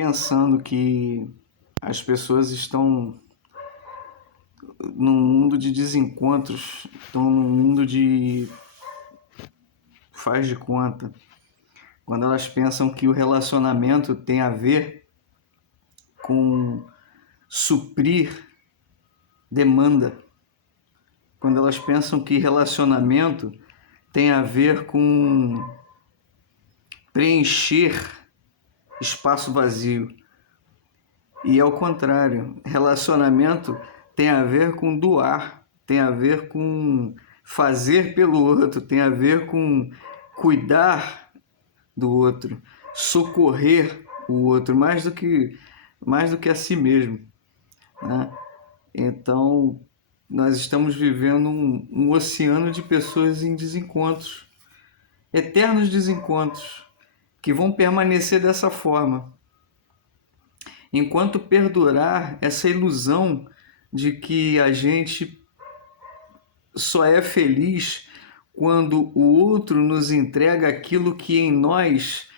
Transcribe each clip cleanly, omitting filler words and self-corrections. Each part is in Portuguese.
pensando que as pessoas estão num mundo de desencontros, estão num mundo de faz de conta, quando elas pensam que o relacionamento tem a ver com suprir demanda, quando elas pensam que relacionamento tem a ver com preencher espaço vazio. E ao contrário, relacionamento tem a ver com doar, tem a ver com fazer pelo outro, tem a ver com cuidar do outro, socorrer o outro, mais do que a si mesmo, né? Então, nós estamos vivendo um oceano de pessoas em desencontros, eternos desencontros, que vão permanecer dessa forma enquanto perdurar essa ilusão de que a gente só é feliz quando o outro nos entrega aquilo que em nós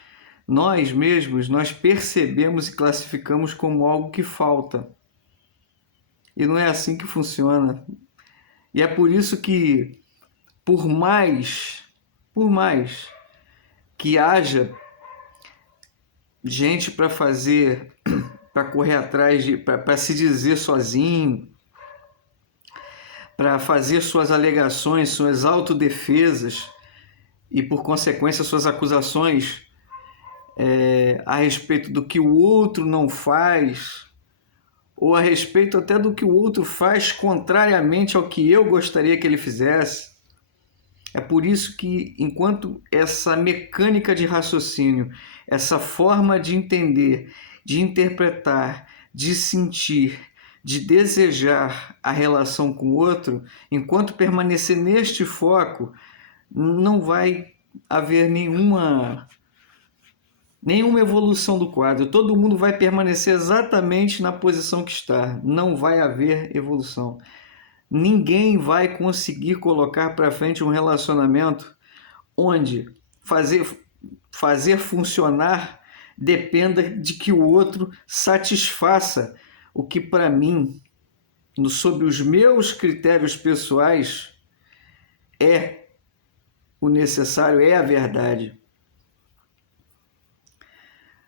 mesmos, nós percebemos e classificamos como algo que falta. E não é assim que funciona. E é por isso que, por mais que haja gente para fazer, para correr atrás, para se dizer sozinho, para fazer suas alegações, suas autodefesas e, por consequência, suas acusações a respeito do que o outro não faz, ou a respeito até do que o outro faz contrariamente ao que eu gostaria que ele fizesse. É por isso que, enquanto essa mecânica de raciocínio, essa forma de entender, de interpretar, de sentir, de desejar a relação com o outro, enquanto permanecer neste foco, não vai haver nenhuma evolução do quadro. Todo mundo vai permanecer exatamente na posição que está. Não vai haver evolução. Ninguém vai conseguir colocar para frente um relacionamento onde fazer funcionar dependa de que o outro satisfaça o que para mim, sob os meus critérios pessoais, é o necessário, é a verdade.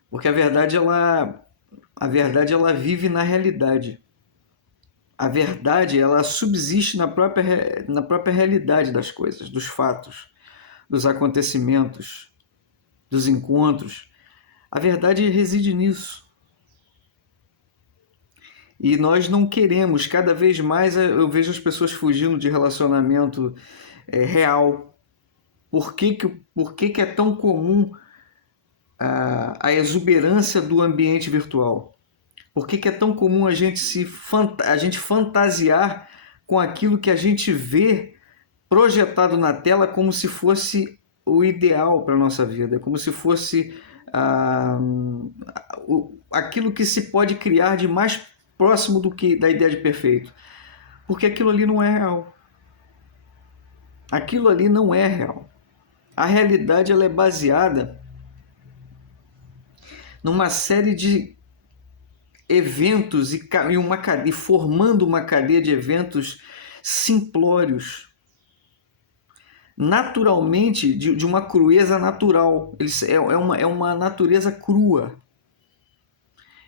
Porque a verdade ela vive na realidade. A verdade ela subsiste na própria realidade das coisas, dos fatos, dos acontecimentos, dos encontros. A verdade reside nisso. E nós não queremos, cada vez mais eu vejo as pessoas fugindo de relacionamento real. Por que é tão comum a exuberância do ambiente virtual? Por que é tão comum a gente fantasiar com aquilo que a gente vê projetado na tela como se fosse o ideal para a nossa vida, como se fosse aquilo que se pode criar de mais próximo do que da ideia de perfeito? Porque aquilo ali não é real. Aquilo ali não é real. A realidade ela é baseada numa série de eventos e formando uma cadeia de eventos simplórios, naturalmente, de uma crueza natural. É uma natureza crua.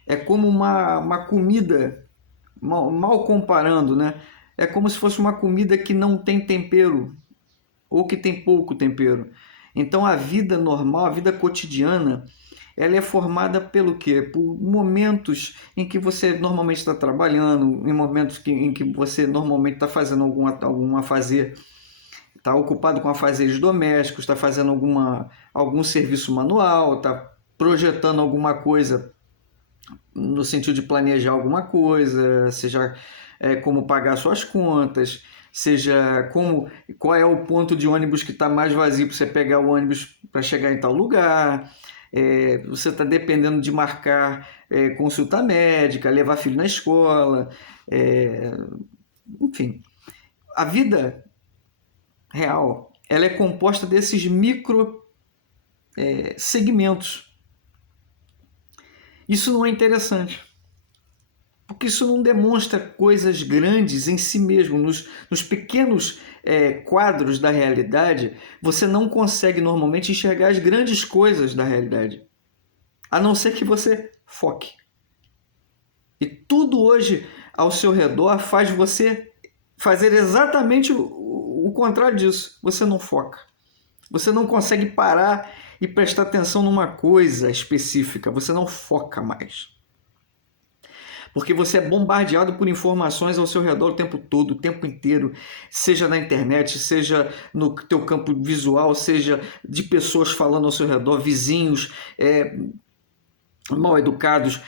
É como uma comida, mal comparando, né? É como se fosse uma comida que não tem tempero, ou que tem pouco tempero. Então a vida normal, a vida cotidiana, ela é formada pelo quê? Por momentos em que você normalmente está trabalhando, em momentos em que você normalmente está fazendo alguma fazer, está ocupado com afazeres domésticos, está fazendo algum serviço manual, está projetando alguma coisa no sentido de planejar alguma coisa, seja como pagar suas contas, seja qual é o ponto de ônibus que está mais vazio para você pegar o ônibus para chegar em tal lugar. Você está dependendo de marcar consulta médica, levar filho na escola, enfim. A vida real ela é composta desses micro segmentos. Isso não é interessante. Porque isso não demonstra coisas grandes em si mesmo. Nos pequenos quadros da realidade, você não consegue normalmente enxergar as grandes coisas da realidade. A não ser que você foque. E tudo hoje ao seu redor faz você fazer exatamente o contrário disso. Você não foca. Você não consegue parar e prestar atenção numa coisa específica. Você não foca mais. Porque você é bombardeado por informações ao seu redor o tempo todo, o tempo inteiro, seja na internet, seja no teu campo visual, seja de pessoas falando ao seu redor, vizinhos mal educados,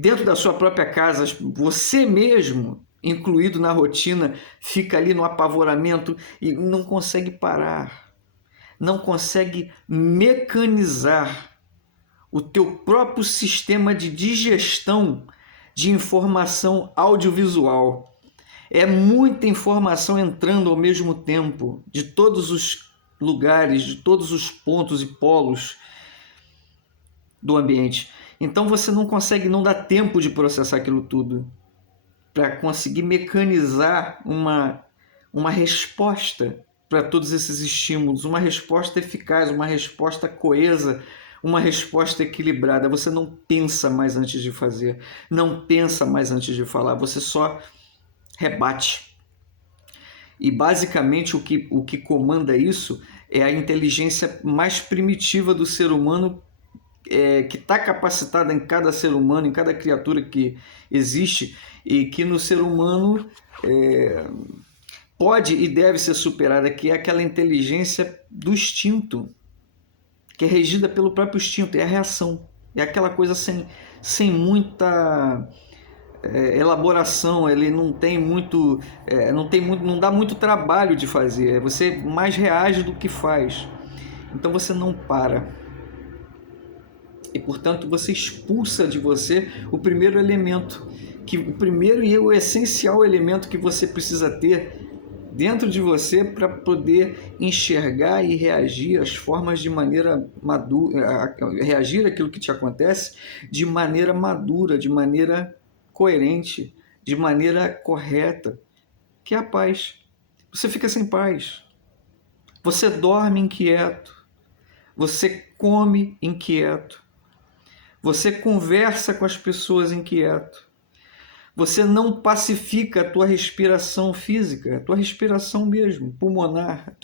dentro da sua própria casa, você mesmo, incluído na rotina, fica ali no apavoramento e não consegue parar, não consegue mecanizar o teu próprio sistema de digestão de informação audiovisual. É muita informação entrando ao mesmo tempo, de todos os lugares, de todos os pontos e polos do ambiente. Então você não consegue, não dá tempo de processar aquilo tudo para conseguir mecanizar uma resposta para todos esses estímulos, uma resposta eficaz, uma resposta coesa, uma resposta equilibrada. Você não pensa mais antes de fazer, não pensa mais antes de falar, você só rebate. E basicamente o que comanda isso é a inteligência mais primitiva do ser humano, que está capacitada em cada ser humano, em cada criatura que existe, e que no ser humano pode e deve ser superada, que é aquela inteligência do instinto, que é regida pelo próprio instinto, é a reação, é aquela coisa sem muita elaboração, ele não tem muito, não dá muito trabalho de fazer, você mais reage do que faz, então você não para. E, portanto, você expulsa de você o primeiro elemento, o primeiro e o essencial elemento que você precisa ter dentro de você para poder enxergar e reagir às formas de maneira madura, reagir àquilo que te acontece de maneira madura, de maneira coerente, de maneira correta, que é a paz. Você fica sem paz. Você dorme inquieto. Você come inquieto. Você conversa com as pessoas inquieto. Você não pacifica a tua respiração física, a tua respiração mesmo, pulmonar.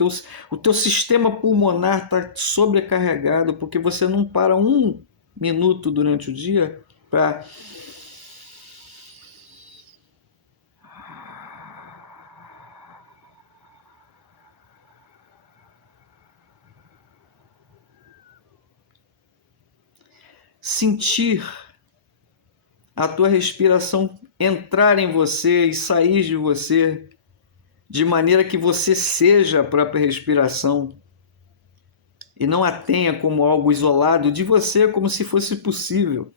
O teu sistema pulmonar está sobrecarregado porque você não para um minuto durante o dia para sentir a tua respiração entrar em você e sair de você, de maneira que você seja a própria respiração e não a tenha como algo isolado de você, como se fosse possível.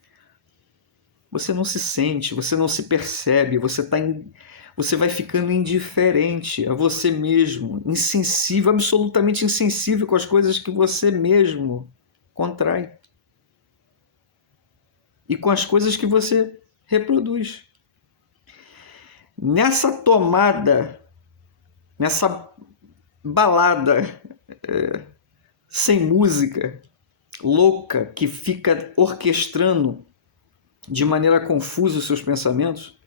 Você não se sente, você não se percebe, você vai ficando indiferente a você mesmo, insensível, absolutamente insensível com as coisas que você mesmo contrai e com as coisas que você reproduz. Nessa tomada, nessa balada sem música, louca, que fica orquestrando de maneira confusa os seus pensamentos,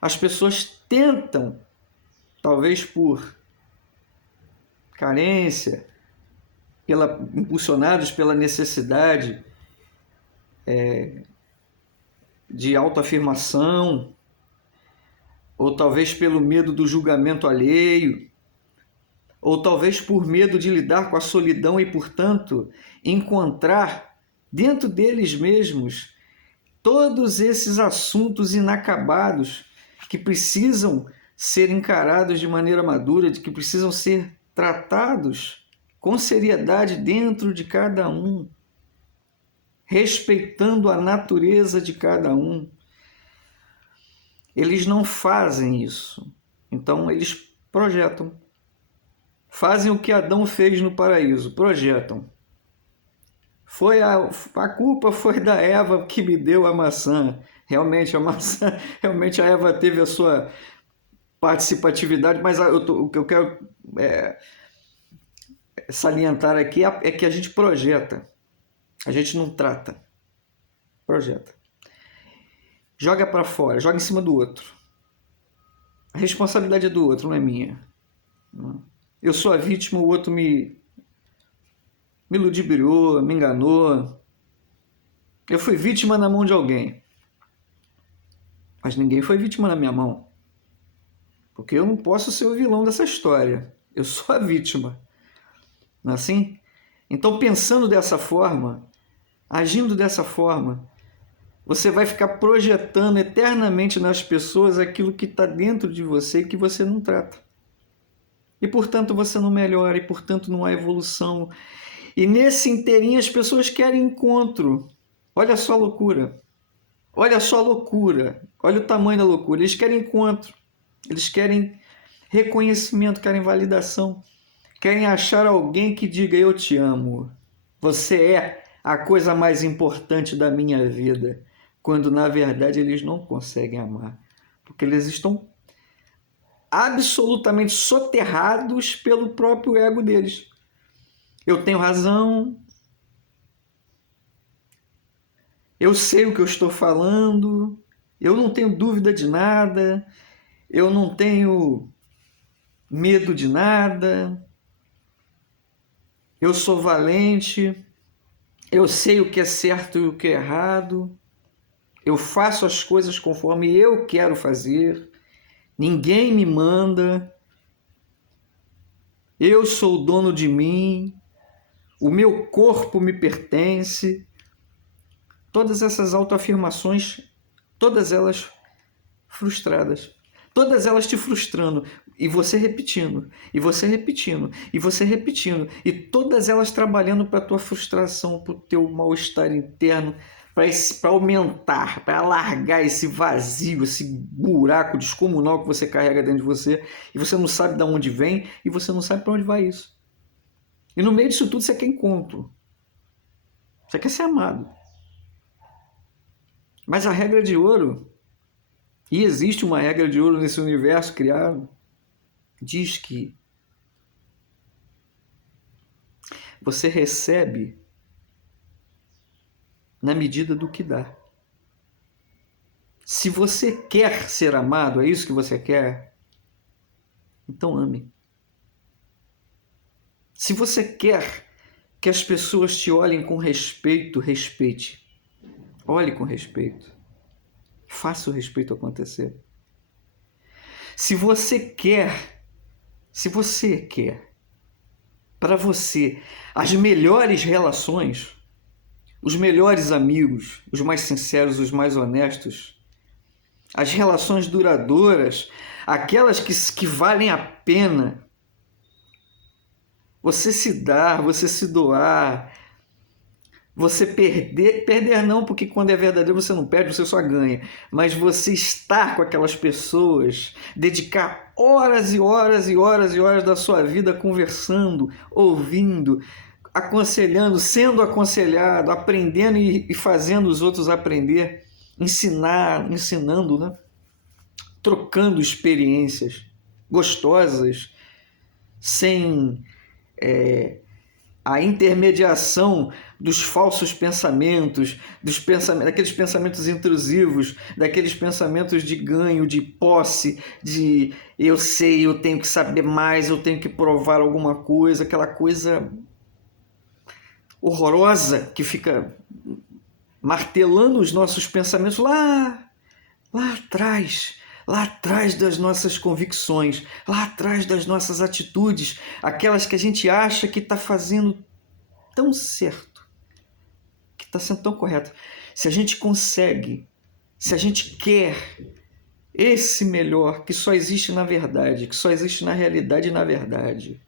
as pessoas tentam, talvez por carência, impulsionados pela necessidade de autoafirmação, ou talvez pelo medo do julgamento alheio, ou talvez por medo de lidar com a solidão e, portanto, encontrar dentro deles mesmos todos esses assuntos inacabados que precisam ser encarados de maneira madura, que precisam ser tratados com seriedade dentro de cada um, respeitando a natureza de cada um. Eles não fazem isso, então eles projetam. Fazem o que Adão fez no paraíso, projetam. A culpa foi da Eva que me deu a maçã. Realmente, realmente a Eva teve a sua participatividade, mas o que eu quero salientar aqui é que a gente projeta, a gente não trata, projeta. Joga para fora, joga em cima do outro. A responsabilidade é do outro, não é minha. Eu sou a vítima, o outro me ludibriou, me enganou. Eu fui vítima na mão de alguém. Mas ninguém foi vítima na minha mão. Porque eu não posso ser o vilão dessa história. Eu sou a vítima. Não é assim? Então, pensando dessa forma, agindo dessa forma, você vai ficar projetando eternamente nas pessoas aquilo que está dentro de você e que você não trata. E, portanto, você não melhora, e, portanto, não há evolução. E nesse inteirinho as pessoas querem encontro. Olha só a loucura. Olha só a loucura. Olha o tamanho da loucura. Eles querem encontro. Eles querem reconhecimento, querem validação. Querem achar alguém que diga: eu te amo. Você é a coisa mais importante da minha vida. Quando, na verdade, eles não conseguem amar. Porque eles estão absolutamente soterrados pelo próprio ego deles. Eu tenho razão. Eu sei o que eu estou falando. Eu não tenho dúvida de nada. Eu não tenho medo de nada. Eu sou valente. Eu sei o que é certo e o que é errado. Eu faço as coisas conforme eu quero fazer. Ninguém me manda. Eu sou o dono de mim. O meu corpo me pertence. Todas essas autoafirmações, todas elas frustradas. Todas elas te frustrando. E você repetindo. E você repetindo. E você repetindo. E todas elas trabalhando para a tua frustração, para o teu mal-estar interno, para aumentar, para alargar esse vazio, esse buraco descomunal que você carrega dentro de você, e você não sabe de onde vem, e você não sabe para onde vai isso. E no meio disso tudo você quer encontro. Você quer ser amado. Mas a regra de ouro, e existe uma regra de ouro nesse universo criado, diz que você recebe na medida do que dá. Se você quer ser amado, é isso que você quer? Então ame. Se você quer que as pessoas te olhem com respeito, respeite. Olhe com respeito. Faça o respeito acontecer. Se você quer para você as melhores relações, os melhores amigos, os mais sinceros, os mais honestos, as relações duradouras, aquelas que valem a pena, você se dar, você se doar, você perder não, porque quando é verdadeiro você não perde, você só ganha, mas você estar com aquelas pessoas, dedicar horas e horas e horas e horas da sua vida conversando, ouvindo, aconselhando, sendo aconselhado, aprendendo e fazendo os outros aprender, ensinando, né? Trocando experiências gostosas, sem a intermediação dos falsos pensamentos, daqueles pensamentos intrusivos, daqueles pensamentos de ganho, de posse, de eu sei, eu tenho que saber mais, eu tenho que provar alguma coisa, aquela coisa horrorosa que fica martelando os nossos pensamentos lá atrás das nossas convicções, lá atrás das nossas atitudes, aquelas que a gente acha que está fazendo tão certo, que está sendo tão correto. Se a gente consegue, se a gente quer esse melhor que só existe na verdade, que só existe na realidade e na verdade,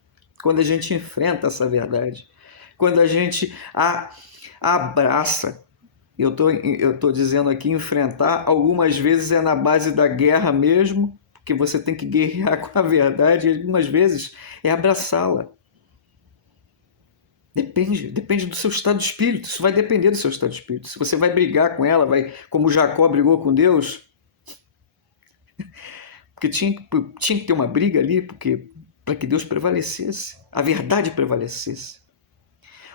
quando a gente enfrenta essa verdade, quando a gente a abraça. Eu tô dizendo aqui enfrentar, algumas vezes é na base da guerra mesmo, porque você tem que guerrear com a verdade, e algumas vezes é abraçá-la. Depende do seu estado de espírito. Isso vai depender do seu estado de espírito. Se você vai brigar com ela, como Jacó brigou com Deus, porque tinha que ter uma briga ali, porque para que Deus prevalecesse, a verdade prevalecesse.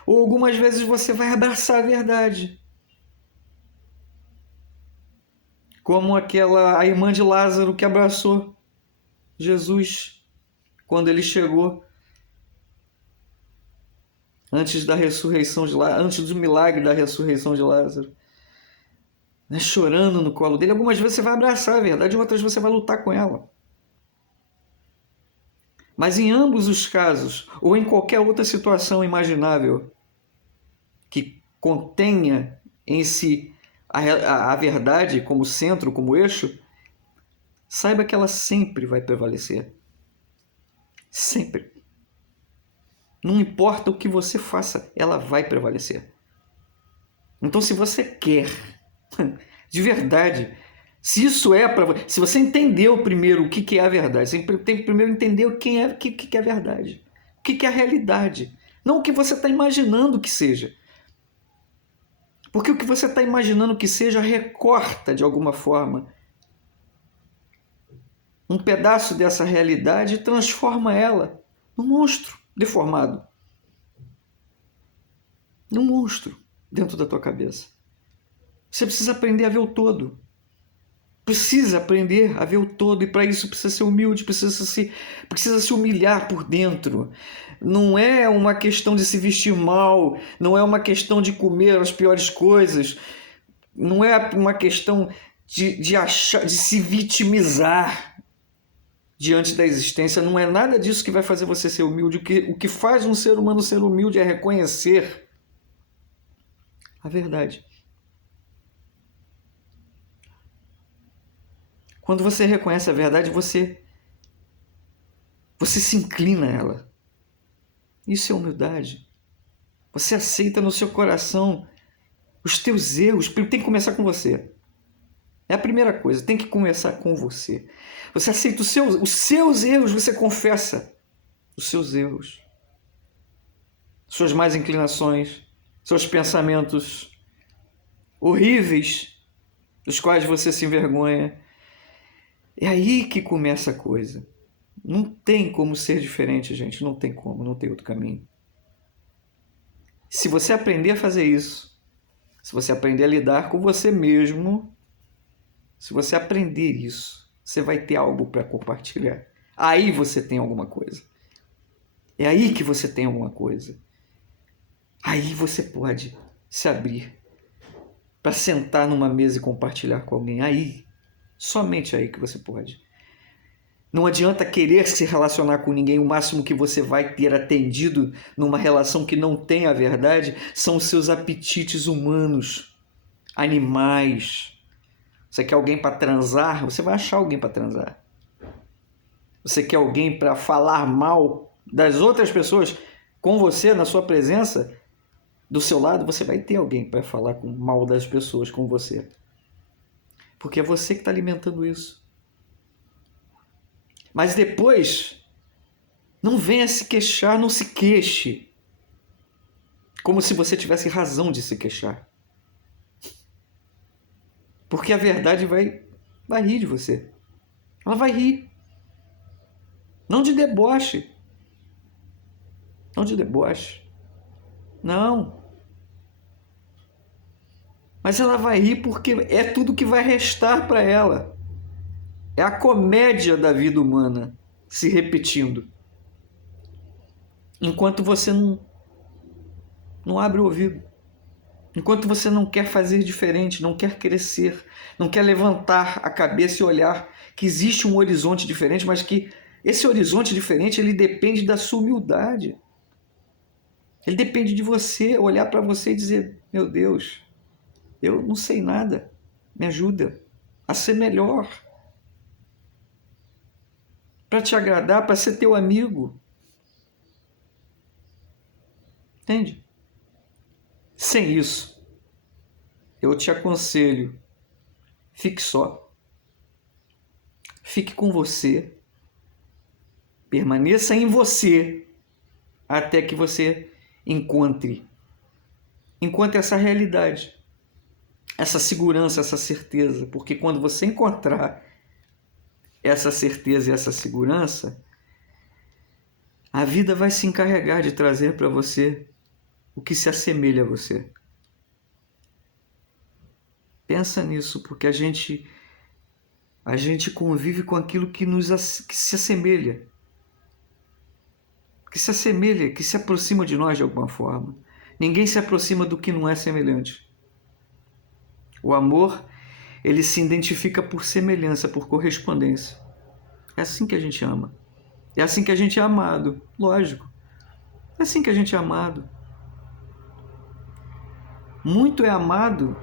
Ou algumas vezes você vai abraçar a verdade, como a irmã de Lázaro que abraçou Jesus quando ele chegou antes da ressurreição de Lázaro, antes do milagre da ressurreição de Lázaro, né, chorando no colo dele. Algumas vezes você vai abraçar a verdade, outras você vai lutar com ela. Mas em ambos os casos, ou em qualquer outra situação imaginável que contenha em si a verdade como centro, como eixo, saiba que ela sempre vai prevalecer. Sempre. Não importa o que você faça, ela vai prevalecer. Então, se você quer, de verdade, se isso é para se você entendeu primeiro o que é a verdade, você tem que primeiro entender o que é a verdade, o que é a realidade, não o que você está imaginando que seja. Porque o que você está imaginando que seja recorta, de alguma forma, um pedaço dessa realidade e transforma ela num monstro deformado. Num monstro dentro da tua cabeça. Você precisa aprender a ver o todo. Precisa aprender a ver o todo, e para isso precisa ser humilde, precisa se humilhar por dentro. Não é uma questão de se vestir mal, não é uma questão de comer as piores coisas, não é uma questão de se vitimizar diante da existência. Não é nada disso que vai fazer você ser humilde. O que faz um ser humano ser humilde é reconhecer a verdade. Quando você reconhece a verdade, você se inclina a ela. Isso é humildade. Você aceita no seu coração os teus erros. Tem que começar com você. É a primeira coisa, tem que começar com você. Você aceita os seus erros, você confessa os seus erros. Suas más inclinações, seus pensamentos horríveis, dos quais você se envergonha. É aí que começa a coisa. Não tem como ser diferente, gente. Não tem como, não tem outro caminho. Se você aprender a fazer isso, se você aprender a lidar com você mesmo, se você aprender isso, você vai ter algo para compartilhar. Aí você tem alguma coisa. É aí que você tem alguma coisa. Aí você pode se abrir para sentar numa mesa e compartilhar com alguém. Aí, somente aí que você pode. Não adianta querer se relacionar com ninguém. O máximo que você vai ter atendido numa relação que não tem a verdade são os seus apetites humanos, animais. Você quer alguém para transar? Você vai achar alguém para transar. Você quer alguém para falar mal das outras pessoas com você, na sua presença? Do seu lado, você vai ter alguém para falar mal das pessoas com você. Porque é você que está alimentando isso. Mas depois, não venha se queixar, não se queixe. Como se você tivesse razão de se queixar. Porque a verdade vai rir de você. Ela vai rir. Não de deboche. Não de deboche. Não. Mas ela vai rir porque é tudo que vai restar para ela. É a comédia da vida humana se repetindo. Enquanto você não abre o ouvido. Enquanto você não quer fazer diferente, não quer crescer, não quer levantar a cabeça e olhar que existe um horizonte diferente, mas que esse horizonte diferente ele depende da sua humildade. Ele depende de você olhar para você e dizer: meu Deus, eu não sei nada, me ajuda a ser melhor. Para te agradar, para ser teu amigo. Entende? Sem isso, eu te aconselho, fique só. Fique com você. Permaneça em você até que você encontre. Encontre essa realidade, essa segurança, essa certeza. Porque quando você encontrar essa certeza e essa segurança, a vida vai se encarregar de trazer para você o que se assemelha a você. Pensa nisso, porque a gente convive com aquilo que que se assemelha. Que se assemelha, que se aproxima de nós de alguma forma. Ninguém se aproxima do que não é semelhante. O amor, ele se identifica por semelhança, por correspondência. É assim que a gente ama. É assim que a gente é amado, lógico. É assim que a gente é amado. Muito é amado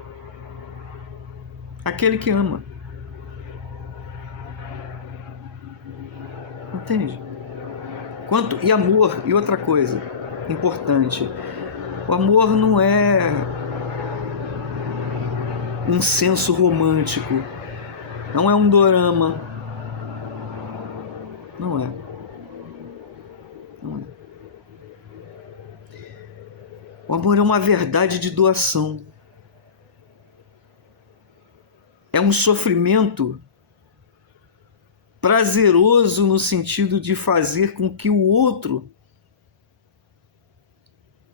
aquele que ama. Entende? E amor, e outra coisa importante, o amor não é um senso romântico, não é um dorama, não é. Não é. O amor é uma verdade de doação. É um sofrimento prazeroso no sentido de fazer com que o outro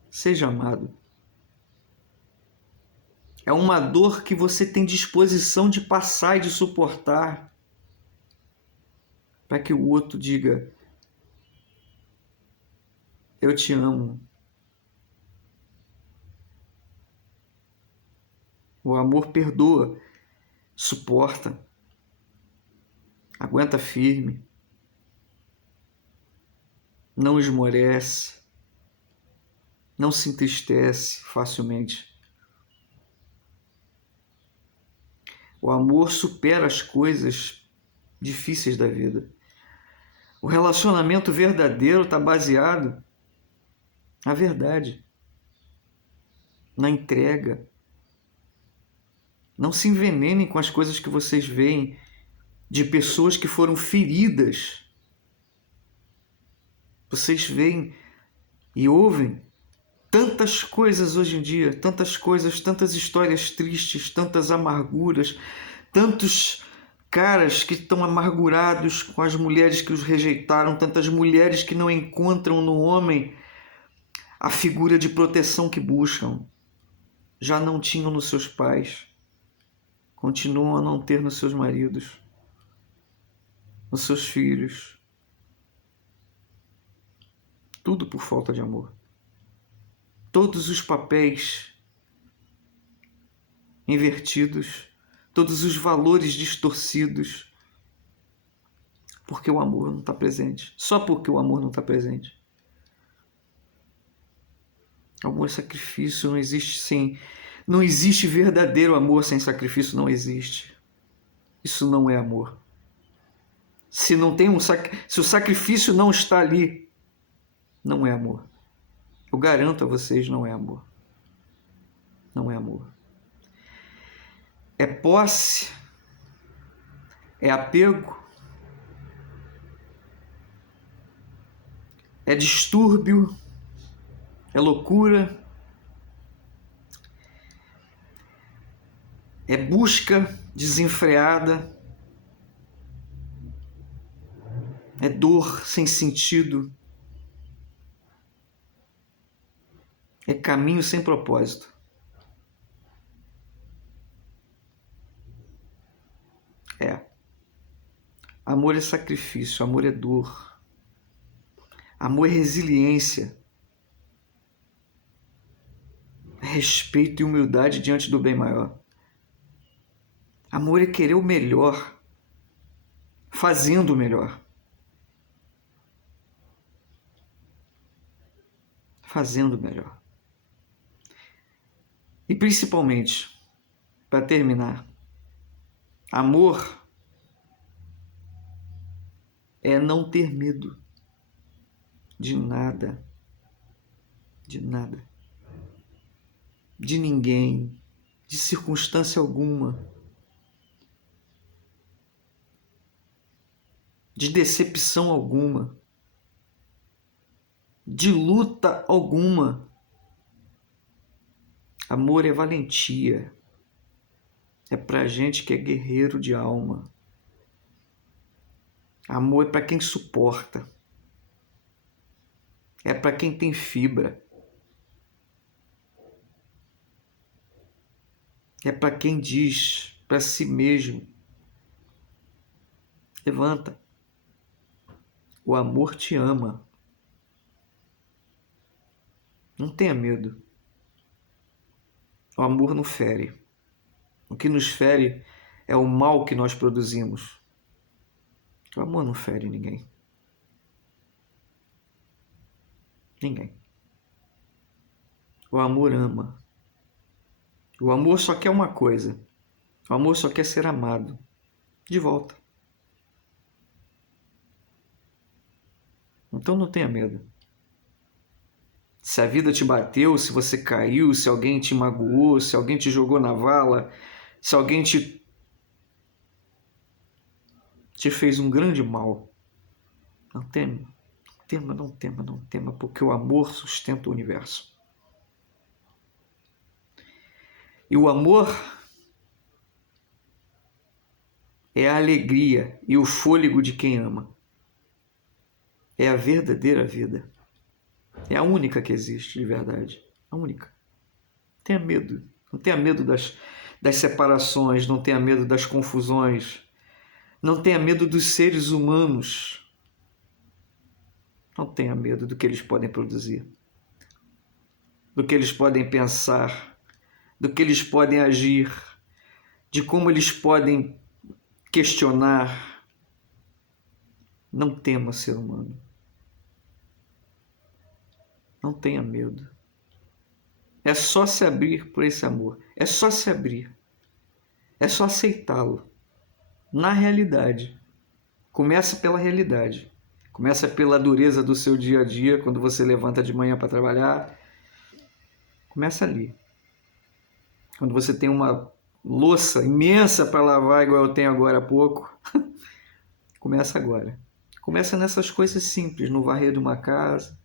seja amado. É uma dor que você tem disposição de passar e de suportar para que o outro diga: eu te amo. O amor perdoa, suporta, aguenta firme, não esmorece, não se entristece facilmente. O amor supera as coisas difíceis da vida. O relacionamento verdadeiro está baseado na verdade, na entrega. Não se envenenem com as coisas que vocês veem de pessoas que foram feridas. Vocês veem e ouvem tantas coisas hoje em dia, tantas coisas, tantas histórias tristes, tantas amarguras, tantos caras que estão amargurados com as mulheres que os rejeitaram, tantas mulheres que não encontram no homem a figura de proteção que buscam. Já não tinham nos seus pais, continuam a não ter nos seus maridos, nos seus filhos. Tudo por falta de amor. Todos os papéis invertidos, todos os valores distorcidos, porque o amor não está presente. Só porque o amor não está presente. Amor é sacrifício, não existe sem... Não existe verdadeiro amor sem sacrifício, não existe. Isso não é amor. Se não tem se o sacrifício não está ali, não é amor. Eu garanto a vocês, não é amor. Não é amor. É posse, é apego, é distúrbio, é loucura, é busca desenfreada, é dor sem sentido, é caminho sem propósito. Amor é sacrifício, amor é dor, amor é resiliência, é respeito e humildade diante do bem maior. Amor é querer o melhor, fazendo o melhor. Fazendo o melhor. E principalmente, para terminar, amor é não ter medo de nada, de nada, de ninguém, de circunstância alguma, de decepção alguma, de luta alguma. Amor é valentia. É pra gente que é guerreiro de alma. Amor é para quem suporta. É para quem tem fibra. É para quem diz para si mesmo: levanta. O amor te ama. Não tenha medo. O amor não fere. O que nos fere é o mal que nós produzimos. O amor não fere ninguém. Ninguém. O amor ama. O amor só quer uma coisa. O amor só quer ser amado. De volta. Então não tenha medo. Se a vida te bateu, se você caiu, se alguém te magoou, se alguém te jogou na vala, se alguém te fez um grande mal, não tema, não tema, não tema, não tema, porque o amor sustenta o universo. E o amor é a alegria e o fôlego de quem ama. É a verdadeira vida. É a única que existe de verdade. A única. Não tenha medo. Não tenha medo das separações, não tenha medo das confusões. Não tenha medo dos seres humanos. Não tenha medo do que eles podem produzir, do que eles podem pensar, do que eles podem agir, de como eles podem questionar. Não tema ser humano. Não tenha medo. É só se abrir por esse amor. É só se abrir. É só aceitá-lo. Na realidade. Começa pela realidade. Começa pela dureza do seu dia a dia, quando você levanta de manhã para trabalhar. Começa ali. Quando você tem uma louça imensa para lavar, igual eu tenho agora há pouco, começa agora. Começa nessas coisas simples, no varrer de uma casa,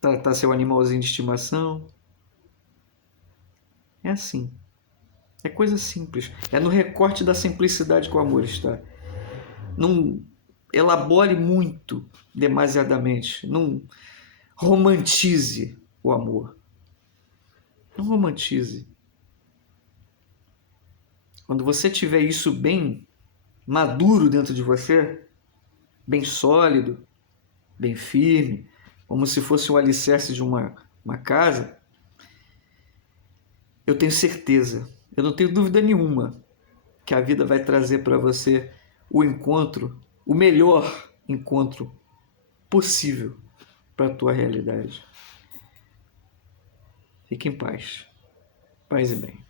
tratar seu animalzinho de estimação. É assim. É coisa simples. É no recorte da simplicidade que o amor está. Não elabore muito, demasiadamente. Não romantize o amor. Não romantize. Quando você tiver isso bem maduro dentro de você, bem sólido, bem firme, como se fosse o alicerce de uma casa, eu tenho certeza, eu não tenho dúvida nenhuma, que a vida vai trazer para você o encontro, o melhor encontro possível para a tua realidade. Fique em paz. Paz e bem.